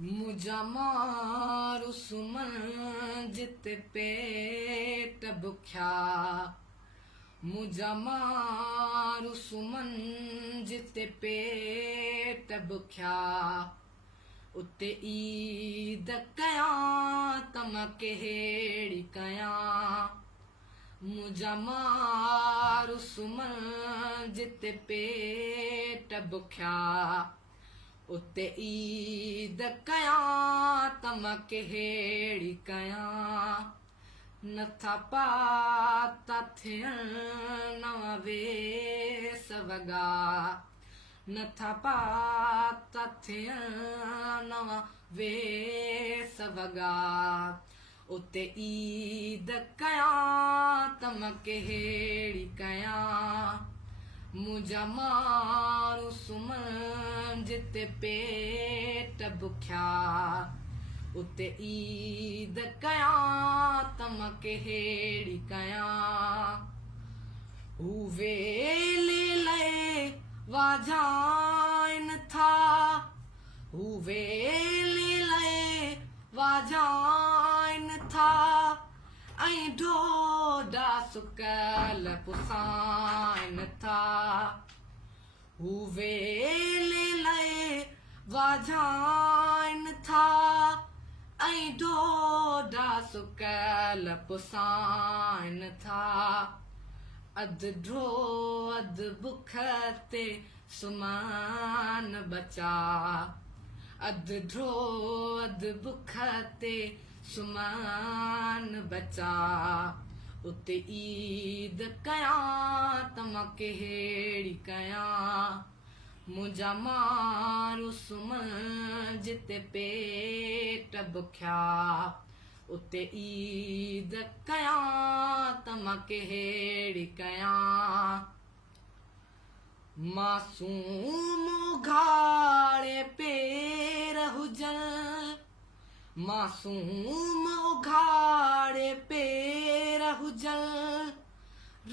मुझा मारू सुमन जित पेट बुख्या। मुझा मारू सुमन जित पेट बुख्या। उते ईद कयां तम कहिड़ी कयां। मुझा मारू सुमन जित पेट बुख्या। उते ईद कयां तम कहिड़ी कयां। नथा पाता थियण नवा वेस वगा। नथा पाता थियण नवा वेस वगा। उते ईद कयां तम कहिड़ी कयां। मुझा मारू सुमन जित पेट बुख्या। उते ईद कयां तम कहिड़ी कयां। हू वेले लए वाझाइन था। हू वेले लए वाझाइन था। ऐं ढोढा सुकल पुसाइन था। हू वेले लए वाझाइन था। ऐं ढोढा सुकल पुसाइन था। अधु ड्रो अधु बुख ते सुमान बचा। अधु ड्रो अधु बुख ते सुमान बचा। उते ईद कयां तम कहिड़ी कयां। मुझा मारू सुमन जित पेट बुख्या। उते ईद कयां तम कहिड़ी कयां। मासूम घाड़े पेर हुजनि। मासूम उघाड़े पेर हुजनि।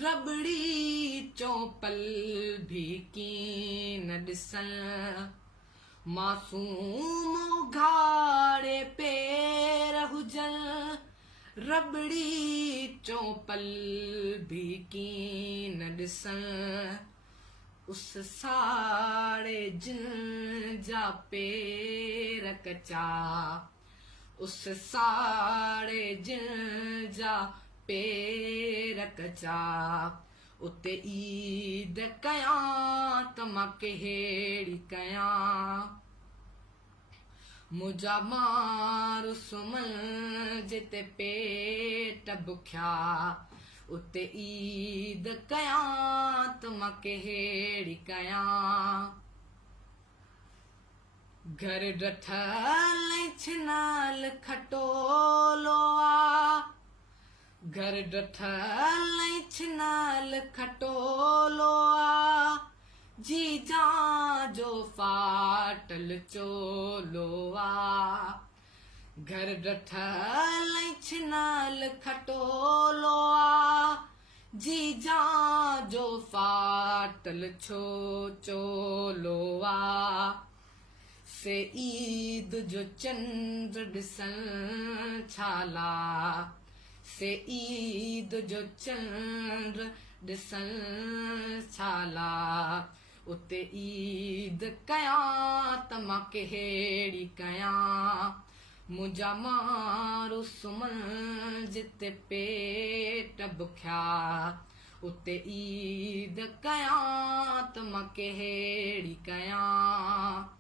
रबड़ी चौपल भी कीन ॾिसनि। मासूम उघाड़े पेर हुजनि। रबड़ी चौपल भी कीन ॾिसनि। उस साड़े जिन जा पेर कचा। उस साड़े जिन जा पेर कचा। उते ईद कयां तम कहिड़ी कयां। मुझा मारू सुमन जिते पेट बुख्या। उते ईद कयां तम कहिड़ी कयां। घर डठल छिनल खटोलो आ। घर डठल छिनल खटोलो आ। जीजा जो फाटल चोलो आ। घर डठल छिनल खटोलो आ। जीजा जो फाटल चोलो आ। से ईद जो चंद्र ॾिसण छाला। से ईद जो चंद्र ॾिसण छाला। उते ईद कयां तम कहिड़ी कयां। मुझा मारू सुमन जित पेट बुख्या। उते ईद कयां तम कहिड़ी कयां।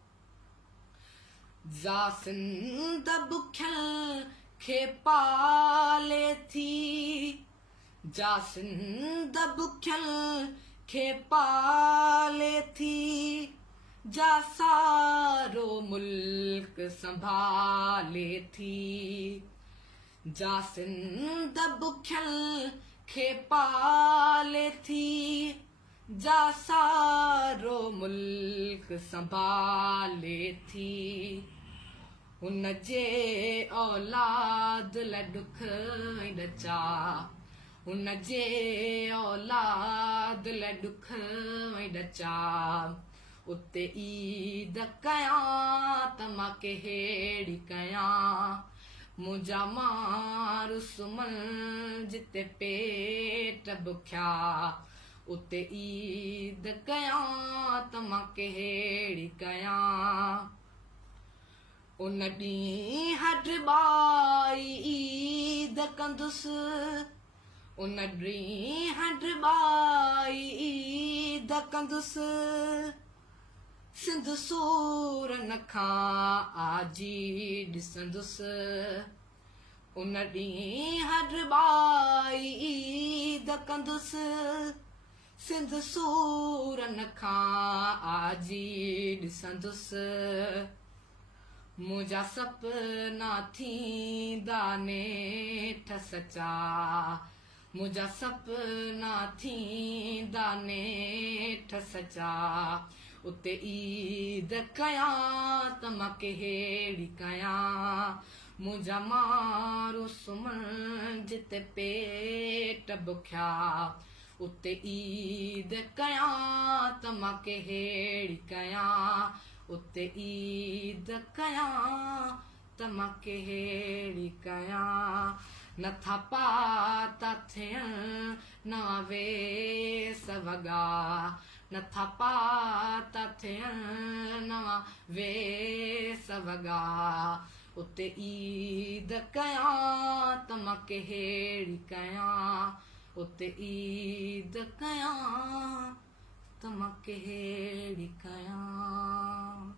जासिंद बुख्यल खे पाले थी। जासिंद बुख्यल खे पाले थी। जा सारो मुल्क संभाले थी। जासिंद बुख्यल खे पाले थी। जा सारो मुल्क संभाले थी। हुन जे औलाद लाइ ॾुख ऐं ॾचा। हुन जे औलाद लाइ ॾुख ऐं ॾचा। उते ईद कयां त मां कहिड़ी कयां मुंहिंजा मां सुमन जिते पेट बुख्या उते ईद कयां त मां कहिड़ी कयां उन ॾींहुं हॾ ॿाई ईद कंदुसि उन ॾींहुं हॾ ॿाई ईद कंदुसि सिंध सूरन खां आजी ॾिसंदुसि उन ॾींहुं हॾ ॿाई ईद कंदुसि सिंध सूरन खां आजी ॾिसंदुसि मुंहिंजा सपना थींदा नेठ सचा मुंहिंजा सपना थींदा नेठ सचा उते ईद कयां त मां कहिड़ी कयां मुंहिंजा मां सुमन जिते पेट बुख्या उते ईद कयां त मां कहिड़ी कयां उते ईद कयां त मां कहिड़ी कयां नथा पाता थियनि नवां वेस वॻा नथा पाता थियनि नवां वेस वॻा उते ईद कयां त मां कहिड़ी कयां उते ईद कयां त मां कहिड़ी कयां